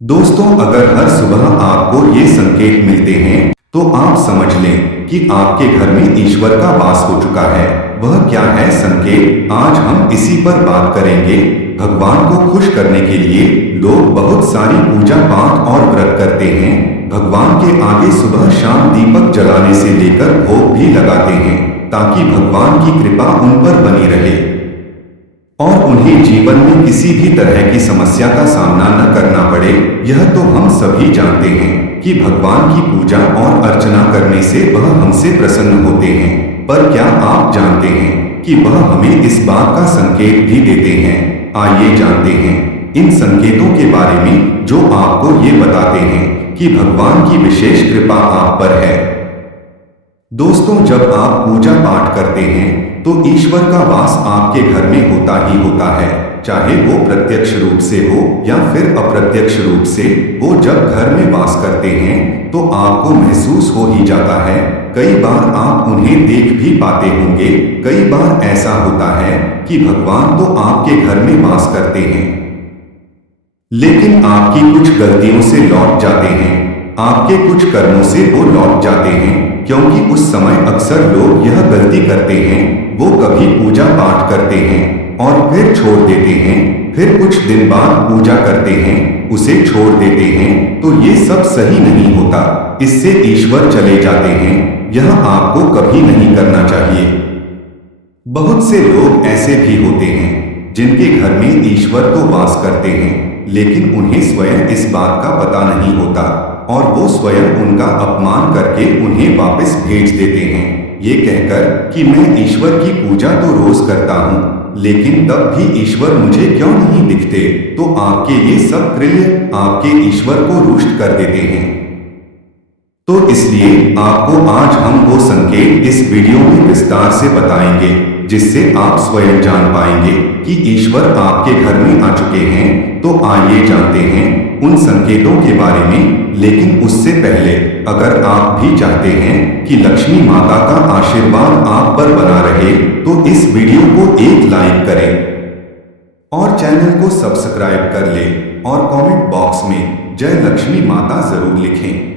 दोस्तों, अगर हर सुबह आपको ये संकेत मिलते हैं तो आप समझ लें कि आपके घर में ईश्वर का वास हो चुका है। वह क्या है संकेत, आज हम इसी पर बात करेंगे। भगवान को खुश करने के लिए लोग बहुत सारी पूजा पाठ और व्रत करते हैं। भगवान के आगे सुबह शाम दीपक जलाने से लेकर भोग भी लगाते हैं ताकि भगवान की कृपा उन पर बनी रहे और उन्हें जीवन में किसी भी तरह की समस्या का सामना न करना पड़े। यह तो हम सभी जानते हैं कि भगवान की पूजा और अर्चना करने से वह हमसे प्रसन्न होते हैं, पर क्या आप जानते हैं कि वह हमें इस बात का संकेत भी देते हैं? आइए जानते हैं इन संकेतों के बारे में जो आपको ये बताते हैं कि भगवान की विशेष कृपा आप पर है। दोस्तों, जब आप पूजा पाठ करते हैं तो ईश्वर का वास आपके घर में होता ही होता है, चाहे वो प्रत्यक्ष रूप से हो या फिर अप्रत्यक्ष रूप से। वो जब घर में वास करते हैं तो आपको महसूस हो ही जाता है। कई बार आप उन्हें देख भी पाते होंगे। कई बार ऐसा होता है कि भगवान तो आपके घर में वास करते हैं, लेकिन आपकी कुछ गलतियों से लौट जाते हैं, आपके कुछ कर्मों से वो लौट जाते हैं। क्योंकि उस समय अक्सर लोग यह गलती करते हैं, वो कभी पूजा पाठ करते हैं और फिर छोड़ देते हैं, फिर कुछ दिन बाद पूजा करते हैं, उसे छोड़ देते हैं। तो ये सब सही नहीं होता, इससे ईश्वर चले जाते हैं। यह आपको कभी नहीं करना चाहिए। बहुत से लोग ऐसे भी होते हैं जिनके घर में ईश्वर तो वास करते हैं, लेकिन उन्हें स्वयं इस बात का पता नहीं होता और वो स्वयं उनका अपमान करके उन्हें वापस भेज देते हैं, ये कहकर कि मैं ईश्वर की पूजा तो रोज करता हूँ, लेकिन तब भी ईश्वर मुझे क्यों नहीं दिखते। तो आपके ये सब कृत्य आपके ईश्वर को रुष्ट कर देते हैं। तो इसलिए आपको आज हम वो संकेत इस वीडियो में विस्तार से बताएंगे जिससे आप स्वयं जान पाएंगे कि ईश्वर आपके घर में आ चुके हैं। तो आइए जानते हैं उन संकेतों के बारे में। लेकिन उससे पहले अगर आप भी चाहते हैं कि लक्ष्मी माता का आशीर्वाद आप पर बना रहे तो इस वीडियो को एक लाइक करें और चैनल को सब्सक्राइब कर लें और कमेंट बॉक्स में जय लक्ष्मी माता जरूर लिखें।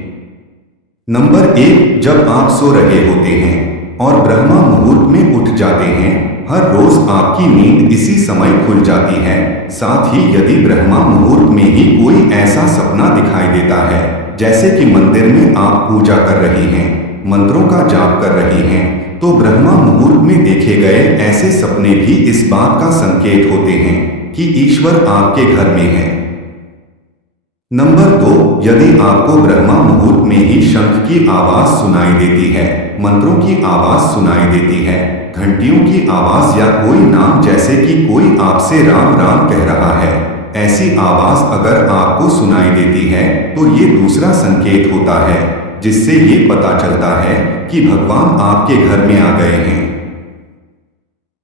नंबर 1, जब आप सो रहे होते हैं और ब्रह्मा मुहूर्त में उठ जाते हैं। हर रोज आपकी नींद इसी समय खुल जाती है। साथ ही यदि ब्रह्मा मुहूर्त में ही कोई ऐसा सपना दिखाई देता है जैसे कि मंदिर में आप पूजा कर रही हैं, मंत्रों का जाप कर रही हैं, तो ब्रह्मा मुहूर्त में देखे गए ऐसे सपने भी इस बात का संकेत होते हैं कि ईश्वर आपके घर में है। नंबर 2, यदि आपको ब्रह्मा मुहूर्त में ही शंख की आवाज सुनाई देती है, मंत्रों की आवाज सुनाई देती है, घंटियों की आवाज या कोई नाम जैसे कि कोई आपसे राम राम कह रहा है, ऐसी आवाज अगर आपको सुनाई देती है तो ये दूसरा संकेत होता है जिससे ये पता चलता है कि भगवान आपके घर में आ गए हैं।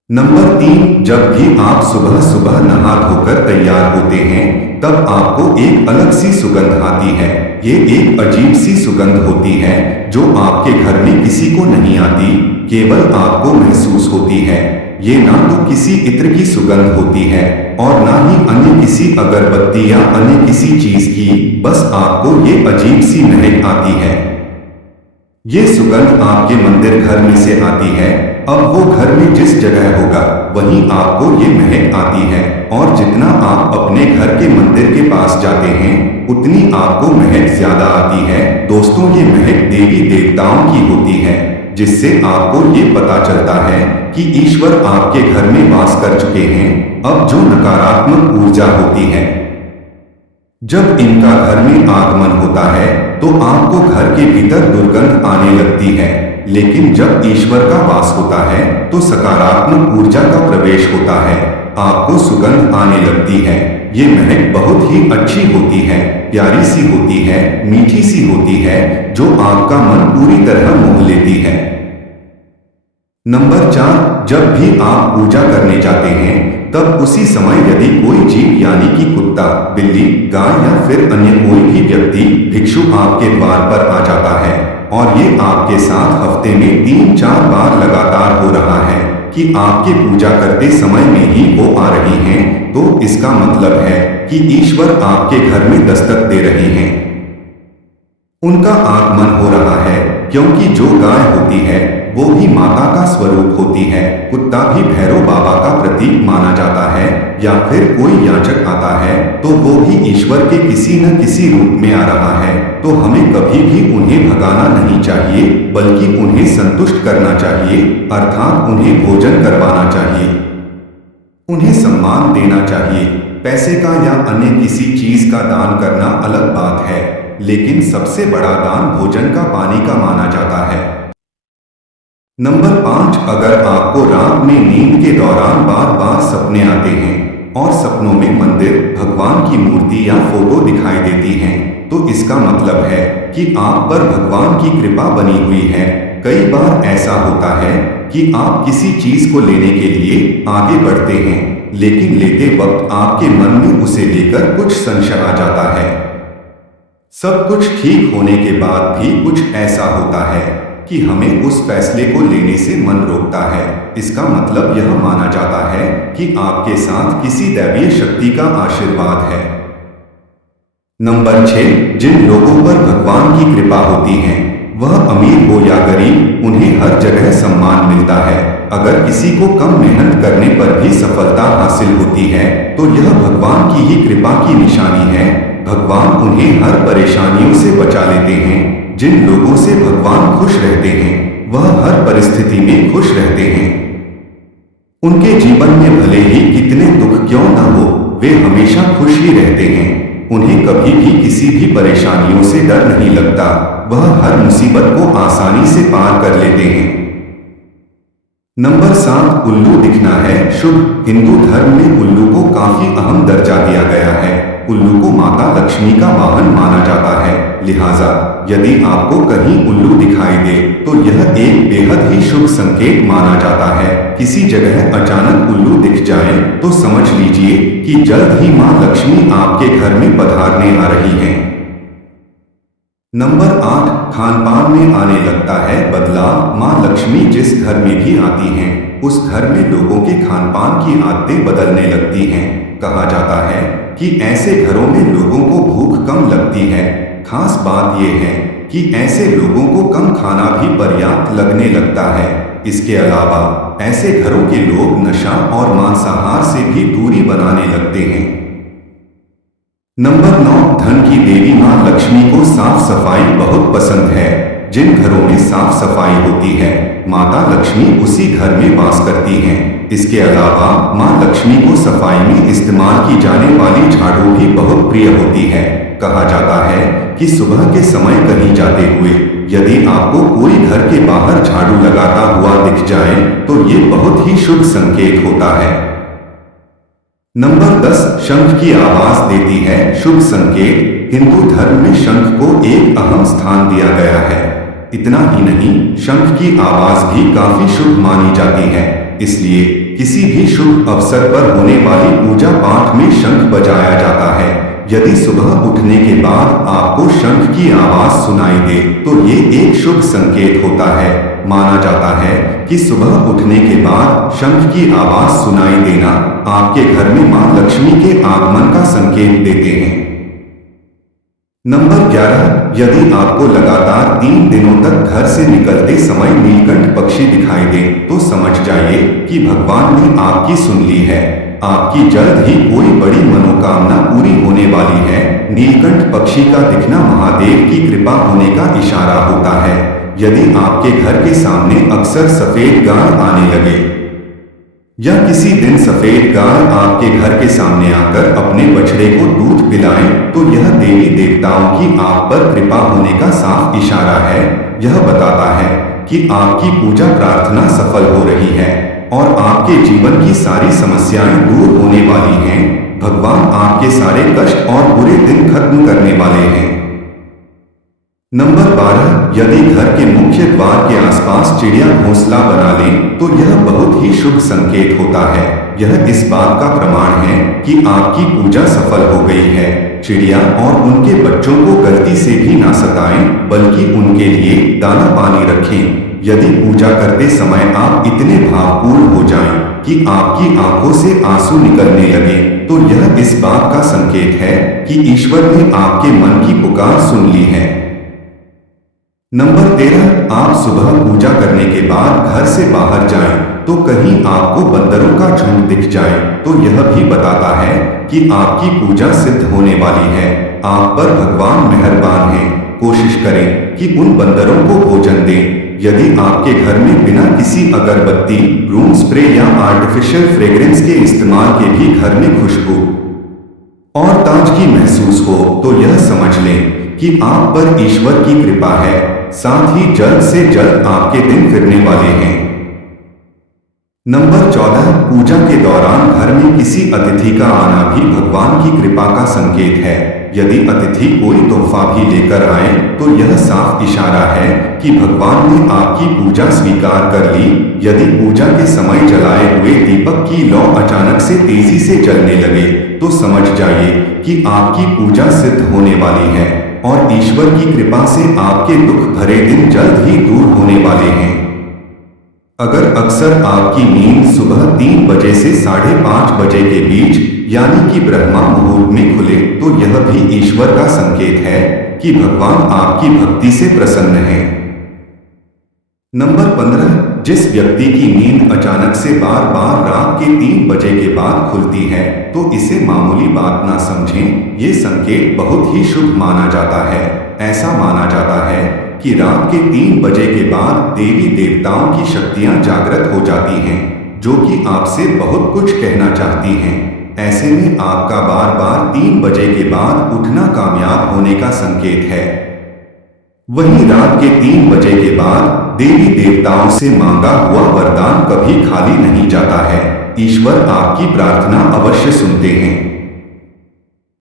नंबर 3, जब भी आप सुबह सुबह नहा धोकर तैयार होते हैं तब आपको एक अलग सी सुगंध आती है। ये एक अजीब सी सुगंध होती है जो आपके घर में किसी को नहीं आती, केवल आपको महसूस होती है। ये ना तो किसी इत्र की सुगंध होती है और ना ही अन्य किसी अगरबत्ती या अन्य किसी चीज की, बस आपको ये अजीब सी महक आती है। ये सुगंध आपके मंदिर घर में से आती है। अब वो घर में जिस जगह होगा वहीं आपको ये महक आती है और जितना आप अपने घर के मंदिर के पास जाते हैं उतनी आपको महक ज्यादा आती है। दोस्तों, ये महक देवी देवताओं की होती है जिससे आपको ये पता चलता है कि ईश्वर आपके घर में वास कर चुके हैं। अब जो नकारात्मक ऊर्जा होती है, जब इनका घर में आगमन होता है तो आपको घर के भीतर दुर्गंध आने लगती है, लेकिन जब ईश्वर का वास होता है तो सकारात्मक ऊर्जा का प्रवेश होता है, आपको सुगंध आने लगती है। ये महक बहुत ही अच्छी होती है, प्यारी सी होती है, मीठी सी होती है, जो आपका मन पूरी तरह मोह लेती है। नंबर 4, जब भी आप पूजा करने जाते हैं तब उसी समय यदि कोई जीव यानी कि कुत्ता, बिल्ली, गाय या फिर अन्य कोई भी व्यक्ति भिक्षु आपके द्वार पर आ जाता है और ये आपके साथ हफ्ते में 3-4 बार लगातार हो रहा है, कि आपके पूजा करते समय में ही वो आ रही हैं, तो इसका मतलब है कि ईश्वर आपके घर में दस्तक दे रहे हैं। उनका आगमन हो रहा है, क्योंकि जो गाय होती है वो भी माता का स्वरूप होती है। कुत्ता भी भैरव बाबा का प्रतीक माना जाता है, या फिर कोई याचक आता है तो वो भी ईश्वर के किसी न किसी रूप में आ रहा है। तो हमें कभी भी उन्हें भगाना नहीं चाहिए, बल्कि उन्हें संतुष्ट करना चाहिए, अर्थात उन्हें भोजन करवाना चाहिए, उन्हें सम्मान देना चाहिए। पैसे का या अन्य किसी चीज का दान करना अलग बात है, लेकिन सबसे बड़ा दान भोजन का पानी का माना जाता है। नंबर 5, अगर आपको रात में नींद के दौरान बार बार सपने आते हैं और सपनों में मंदिर, भगवान की मूर्ति या फोटो दिखाई देती हैं, तो इसका मतलब है कि आप पर भगवान की कृपा बनी हुई है। कई बार ऐसा होता है कि आप किसी चीज को लेने के लिए आगे बढ़ते हैं, लेकिन लेते वक्त आपके मन में उसे लेकर कुछ संशय आ जाता है। सब कुछ ठीक होने के बाद भी कुछ ऐसा होता है कि हमें उस फैसले को लेने से मन रोकता है। इसका मतलब यह माना जाता है कि आपके साथ किसी दैवीय शक्ति का आशीर्वाद है। नंबर 6, जिन लोगों पर भगवान की कृपा होती है, वह अमीर हो या गरीब, उन्हें हर जगह सम्मान मिलता है। अगर किसी को कम मेहनत करने पर भी सफलता हासिल होती है, तो यह भगवान की ही कृपा की निशानी है। भगवान उन्हें हर परेशानियों से बचा लेते हैं। जिन लोगों से भगवान खुश रहते हैं, वह हर परिस्थिति में खुश रहते हैं। उनके जीवन में भले ही कितने दुख क्यों न हो, वे हमेशा खुश ही रहते हैं। उन्हें कभी भी किसी भी परेशानियों से डर नहीं लगता। वह हर मुसीबत को आसानी से पार कर लेते हैं। नंबर 7, उल्लू दिखना है शुभ। हिंदू धर्म में उल्लू को काफी अहम दर्जा दिया गया है। उल्लू को माता लक्ष्मी का वाहन माना जाता है, लिहाजा यदि आपको कहीं उल्लू दिखाई दे तो यह एक बेहद ही शुभ संकेत माना जाता है। किसी जगह अचानक उल्लू दिख जाए तो समझ लीजिए कि जल्द ही मां लक्ष्मी आपके घर में पधारने आ रही हैं। नंबर 8, खानपान में आने लगता है बदलाव। मां लक्ष्मी जिस घर में भी आती हैं, उस घर में लोगों के खानपान की आदतें बदलने लगती हैं। कहा जाता है कि ऐसे घरों में लोगों को भूख कम लगती है। खास बात यह है कि ऐसे लोगों को कम खाना भी पर्याप्त लगने लगता है। इसके अलावा ऐसे घरों के लोग नशा और मांसाहार से भी दूरी बनाने लगते हैं। नंबर 9, धन की देवी मां लक्ष्मी को साफ सफाई बहुत पसंद है। जिन घरों में साफ सफाई होती है, माता लक्ष्मी उसी घर में वास करती हैं। इसके अलावा मां लक्ष्मी को सफाई में इस्तेमाल की जाने वाली झाड़ू भी बहुत प्रिय होती है। कहा जाता है कि सुबह के समय कहीं जाते हुए यदि आपको कोई घर के बाहर झाड़ू लगाता हुआ दिख जाए तो ये बहुत ही शुभ संकेत होता है। नंबर 10, शंख की आवाज देती है शुभ संकेत। हिंदू धर्म में शंख को एक अहम स्थान दिया गया है। इतना ही नहीं, शंख की आवाज भी काफी शुभ मानी जाती है। इसलिए किसी भी शुभ अवसर पर होने वाली पूजा पाठ में शंख बजाया जाता है। यदि सुबह उठने के बाद आपको शंख की आवाज सुनाई दे तो ये एक शुभ संकेत होता है। माना जाता है कि सुबह उठने के बाद शंख की आवाज सुनाई देना आपके घर में मां लक्ष्मी के आगमन का संकेत देते हैं। नंबर 11, यदि आपको लगातार 3 दिनों तक घर से निकलते समय नीलकंठ पक्षी दिखाई दे तो समझ जाइए कि भगवान ने आपकी सुन ली है। आपकी जल्द ही कोई बड़ी मनोकामना पूरी होने वाली है। नीलकंठ पक्षी का दिखना महादेव की कृपा होने का इशारा होता है। यदि आपके घर के सामने अक्सर सफेद गाय आने लगे या किसी दिन सफेद गाय आपके घर के सामने आकर अपने बछड़े को दूध पिलाएं तो यह देवी देवताओं की आप पर कृपा होने का साफ इशारा है। यह बताता है कि आपकी पूजा प्रार्थना सफल हो रही है और आपके जीवन की सारी समस्याएं दूर होने वाली हैं। भगवान आपके सारे कष्ट और बुरे दिन खत्म करने वाले हैं। नंबर 12, यदि घर के मुख्य द्वार के आसपास चिड़िया घोंसला बना लें तो यह बहुत ही शुभ संकेत होता है। यह इस बात का प्रमाण है कि आपकी पूजा सफल हो गई है। चिड़िया और उनके बच्चों को गलती से भी ना सताएं, बल्कि उनके लिए दाना पानी रखें। यदि पूजा करते समय आप इतने भावपूर्ण हो जाएं कि आपकी आंखों से आंसू निकलने लगे, तो यह इस बात का संकेत है कि ईश्वर ने आपके मन की पुकार सुन ली है। नंबर 13, आप सुबह पूजा करने के बाद घर से बाहर जाएं तो कहीं आपको बंदरों का झुंड दिख जाए तो यह भी बताता है कि आपकी पूजा सिद्ध होने वाली है। आप पर भगवान मेहरबान हैं। कोशिश करें कि उन बंदरों को भोजन दें। यदि आपके घर में बिना किसी अगरबत्ती, रूम स्प्रे या आर्टिफिशियल फ्रेग्रेंस के इस्तेमाल के भी घर में खुशबू और ताजगी महसूस हो तो यह समझ लें कि आप पर ईश्वर की कृपा है। साथ ही जल्द से जल्द आपके दिन फिरने वाले हैं। नंबर 14, पूजा के दौरान घर में किसी अतिथि का आना भी भगवान की कृपा का संकेत है। यदि अतिथि कोई तोहफा भी लेकर आए तो यह साफ इशारा है कि भगवान ने आपकी पूजा स्वीकार कर ली। यदि पूजा के समय जलाए हुए दीपक की लौ अचानक से तेजी से जलने लगे तो समझ जाइए कि आपकी पूजा सिद्ध होने वाली है और ईश्वर की कृपा से आपके दुख भरे दिन जल्द ही दूर होने वाले हैं। अगर अक्सर आपकी नींद सुबह 3 बजे से 5:30 बजे के बीच यानी कि ब्रह्मा मुहूर्त में खुले तो यह भी ईश्वर का संकेत है कि भगवान आपकी भक्ति से प्रसन्न है। नंबर 15, जिस व्यक्ति की नींद अचानक से बार बार रात के 3 बजे के बाद खुलती है तो इसे मामूली बात ना समझें। ये संकेत बहुत ही शुभ माना जाता है। ऐसा माना जाता है कि रात के 3 बजे के बाद देवी देवताओं की शक्तियां जागृत हो जाती हैं, जो कि आपसे बहुत कुछ कहना चाहती हैं। ऐसे में आपका बार बार 3 बजे के बाद उठना कामयाब होने का संकेत है। वहीं रात के 3 बजे के बाद देवी देवताओं से मांगा हुआ वरदान कभी खाली नहीं जाता है। ईश्वर आपकी प्रार्थना अवश्य सुनते हैं।